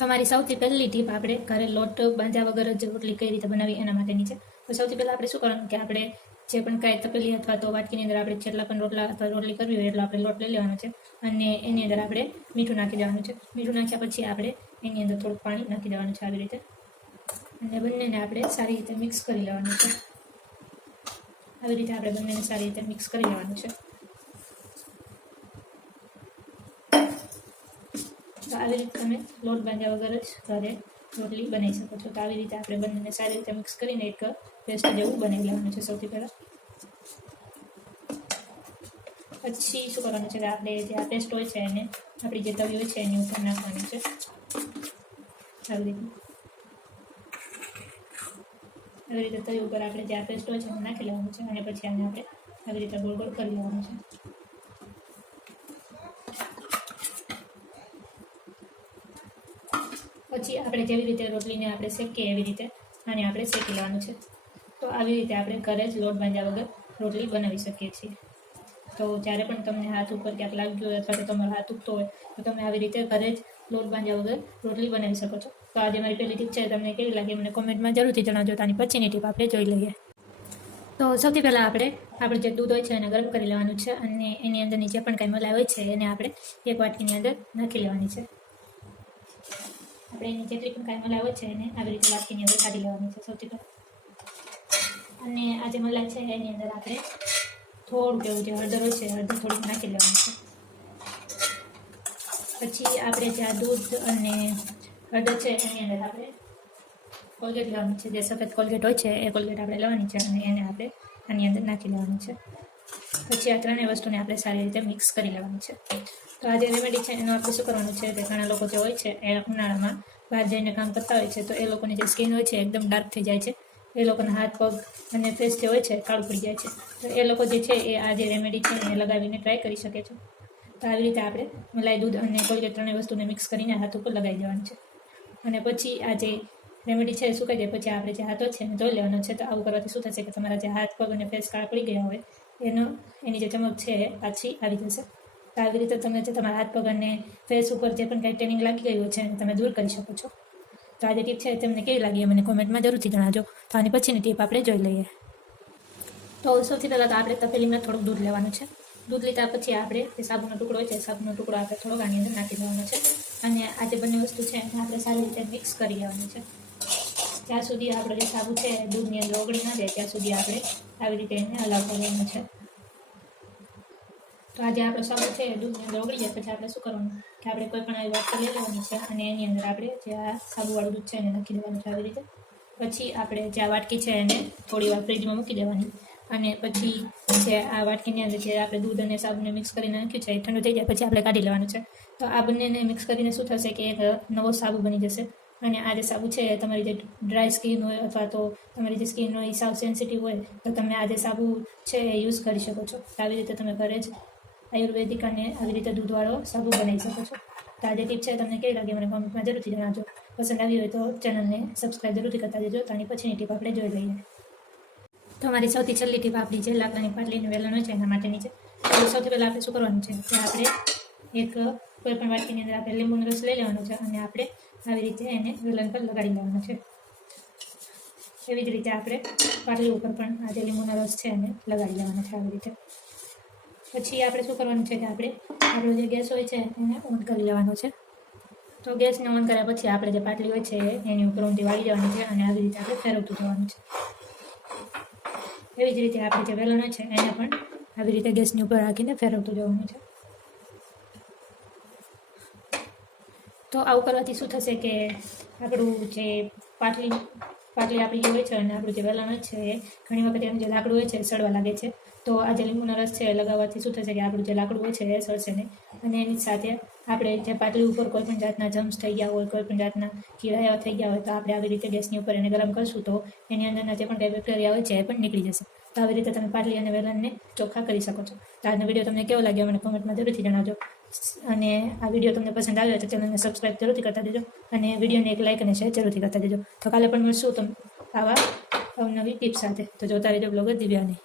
તમારી સૌથી પહેલી ટીપ આપણે ઘરે લોટ બાંધ્યા વગર જ રોટલી કઈ રીતે બનાવી એના માટેની છે. તો સૌથી પહેલાં આપણે શું કરવાનું કે આપણે જે પણ કાંઈ તપેલી અથવા તો વાટકીની અંદર આપણે જેટલા પણ રોટલા અથવા રોટલી કરવી હોય એટલો આપણે લોટ લઈ લેવાનો છે અને એની અંદર આપણે મીઠું નાખી દેવાનું છે. મીઠું નાખ્યા પછી આપણે એની અંદર થોડુંક પાણી નાખી દેવાનું છે આવી રીતે, અને બંનેને આપણે સારી રીતે મિક્સ કરી લેવાનું છે. આવી રીતે આપણે બંનેને સારી રીતે મિક્સ કરી લેવાનું છે. તો આવી રીતે તમે લોટ બાંધ્યા વગર જ ઘરે રોટલી બનાવી શકો છો. તો આવી રીતે આપણે બંનેને સારી રીતે મિક્સ કરીને એક પેસ્ટ જેવું બનાવી લેવાનું છે સૌથી પહેલાં. પછી શું કરવાનું છે કે આપણે જે આ પેસ્ટ હોય છે એને આપણી જે તવી હોય છે એની ઉપર નાખવાની છે આવી રીતે તવી ઉપર આપણે જે આ પેસ્ટ હોય છે એને નાખી લેવાનું છે અને પછી આને આપણે આવી રીતે ગોળ ગોળ કરી લેવાનું છે. પછી આપણે જેવી રીતે રોટલીને આપણે શેકીએ એવી રીતે આને આપણે શેકી લેવાનું છે. તો આવી રીતે આપણે ઘરે જ લોટ બાંધ્યા વગર રોટલી બનાવી શકીએ છીએ. તો જ્યારે પણ તમને હાથ ઉપર ક્યાંક લાગ્યું હોય અથવા તો તમારો હાથ ઉગતો હોય તો તમે આવી રીતે ઘરે જ લોટ બાંધ્યા વગર રોટલી બનાવી શકો છો. તો આજે મારી પહેલી ટીપ છે, તમને કેવી લાગી મને કોમેન્ટમાં જરૂરથી જણાવજો. આની પછીની ટીપ આપણે જોઈ લઈએ. તો સૌથી પહેલાં આપણે જે દૂધ હોય છે એને ગરમ કરી લેવાનું છે અને એની અંદરની જે પણ કાંઈ મલાઈ હોય છે એને આપણે એક વાટકીની અંદર નાખી લેવાની છે. આપણે એની જેટલી પણ કાંઈ મલાઈ હોય છે એને આવી રીતે વાટકીની અંદર કાઢી લેવાની છે સૌથી પહેલાં. અને આ જે મલાઈ છે એની અંદર આપણે થોડુંક એવું જે હળદર હોય છે હળદર થોડીક નાખી લેવાનું છે. પછી આપણે જે આ દૂધ અને હળદર છે એની અંદર આપણે કોલગેટ લેવાની છે. જે સફેદ કોલગેટ હોય છે એ કોલગેટ આપણે લેવાની છે અને એને આપણે આની અંદર નાખી લેવાની છે. પછી આ ત્રણેય વસ્તુને આપણે સારી રીતે મિક્સ કરી લેવાની છે. તો આ જે રેમેડી છે એનું આપણે શું કરવાનું છે કે ઘણા લોકો જે હોય છે એ ઉનાળામાં બહાર જઈને કામ કરતા હોય છે તો એ લોકોની જે સ્કિન હોય છે એકદમ ડાર્ક થઈ જાય છે. એ લોકોના હાથ પગ અને ફેસ જે હોય છે કાળું પડી જાય છે. તો એ લોકો જે છે એ આ જે રેમેડી છે એ લગાવીને ટ્રાય કરી શકે છે. તો આવી રીતે આપણે મલાઈ, દૂધ અને કોલગેટ ત્રણેય વસ્તુને મિક્સ કરીને હાથ ઉપર લગાવી દેવાની છે. અને પછી આ જે રેમેડી છે એ સુકાઈ જાય પછી આપણે જે હાથો છે એને ધોઈ લેવાનો છે. તો આવું કરવાથી શું થશે કે તમારા જે હાથ પગ અને ફેસ કાળા પડી ગયા હોય એની જે ચમક છે એ પાછી આવી જશે. તો આવી રીતે તમે જે તમારા હાથ પગ અને ફેસ ઉપર જે પણ કાંઈ ટેનિંગ લાગી ગયું છે એને તમે દૂર કરી શકો છો. તો આ જે ટીપ છે તમને કેવી લાગી મને કોમેન્ટમાં જરૂરથી જણાવજો. તો આની પછીની ટીપ આપણે જોઈ લઈએ. તો સૌથી પહેલાં તો આપણે તપેલીમાં થોડુંક દૂધ લેવાનું છે. દૂધ લીધા પછી આપણે જે સાબુનો ટુકડો હોય છે સાબુનો ટુકડો આપણે થોડોક આની અંદર નાખી દેવાનો છે અને આ જે બંને વસ્તુ છે એને આપણે સારી રીતે મિક્સ કરી લેવાની છે. જ્યાં સુધી આપણો જે સાબુ છે દૂધની અંદર ઓગળી ના જાય ત્યાં સુધી આપણે આવી રીતે એને હલાવતા રહેવાનું છે. તો આજે આપણો સાબુ છે દૂધની અંદર ઓગળી જાય પછી આપણે શું કરવાનું કે આપણે કોઈ પણ આવી વાટકી લઈ લેવાની છે અને એની અંદર આપણે જે આ સાબુવાળું દૂધ છે એને નાખી દેવાનું છે આવી રીતે. પછી આપણે જે આ વાટકી છે એને થોડી વાર ફ્રીજમાં મૂકી દેવાની અને પછી જે આ વાટકીની અંદર જે આપણે દૂધ અને સાબુને મિક્સ કરીને નાખ્યું છે એ ઠંડુ થઈ જાય પછી આપણે કાઢી લેવાનું છે. તો આ બંનેને મિક્સ કરીને શું થશે કે એક નવો સાબુ બની જશે. અને આ જે સાબુ છે તમારી જે ડ્રાય સ્કિન હોય અથવા તો તમારી જે સ્કિન હોય એ સાવ સેન્સિટિવ હોય તો તમે આ જે સાબુ છે એ યુઝ કરી શકો છો. આવી રીતે તમે ઘરે જ આયુર્વેદિક અને આવી રીતે દૂધવાળો સાબુ બનાવી શકો છો. તો આ જે ટીપ છે તમને કેવી લાગી મને કોમેન્ટમાં જરૂરથી જણાવજો. પસંદ આવી હોય તો ચેનલને સબસ્ક્રાઈબ જરૂરથી કરતા દેજો. તો આની પછીની ટીપ આપણે જોઈ લઈએ. તમારી સૌથી છેલ્લી ટીપ આપણી જે લાકડાની પાટલીનું વેલણ હોય છે એના માટેની છે. તો સૌથી પહેલાં આપણે શું કરવાનું છે કે આપણે એક કોઈ પણ વાટકીની અંદર આપણે લીંબુનો રસ લઈ લેવાનો છે અને આપણે આવી રીતે એને વેલણ પર લગાડી લેવાનો છે. એવી જ રીતે આપણે પાટલી ઉપર પણ આ જે લીંબુનો રસ છે એને લગાડી લેવાનો છે આવી રીતે. પછી આપણે શું કરવાનું છે કે આપણે આપણો જે ગેસ હોય છે એને ઓન કરી લેવાનો છે. તો ગેસને ઓન કર્યા પછી આપણે જે પાટલી હોય છે એની ઉપર ઊંધી વાળી દેવાની છે અને આવી રીતે આપણે ફેરવતું જવાનું છે. એવી જ રીતે આપણે જે વેલણ હોય છે એને પણ આવી રીતે ગેસની ઉપર રાખીને ફેરવતું જવાનું છે. તો આવું કરવાથી શું થશે કે આપણું જે પાટલી આપણી જે હોય છે અને આપણું જે વેલણ હોય છે એ ઘણી વખત એનું જે લાકડું હોય છે એ સડવા લાગે છે. તો આ જે લીંબુનો રસ છે એ લગાવવાથી શું થશે કે આપણું જે લાકડું હોય છે એ સડશે નહીં. અને એની સાથે આપણે જે પાટલી ઉપર કોઈ પણ જાતના જમ્સ થઈ ગયા હોય, કોઈ પણ જાતના કીડા એવા થઈ ગયા હોય તો આપણે આવી રીતે ગેસની ઉપર એને ગરમ કરશું તો એની અંદરના જે પણ કાંઈ બેક્ટેરિયા હોય છે એ પણ નીકળી જશે. તો આવી રીતે તમે પાટલી અને વેલણને ચોખ્ખા કરી શકો છો. તો આજનો વિડીયો તમને કેવો લાગ્યો મને કોમેન્ટમાં જરૂરથી જણાવજો. અને આ વિડીયો તમને પસંદ આવ્યો તો ચેનલને સબસ્ક્રાઈબ જરૂરથી કરતા દેજો અને વિડીયોને એક લાઇક અને શેર જરૂરથી કરતા દેજો. તો કાલે પણ મળશું આવા અવનવી ટિપ્સ સાથે. તો જોતા રહેજો બ્લોગર દિવ્યાની.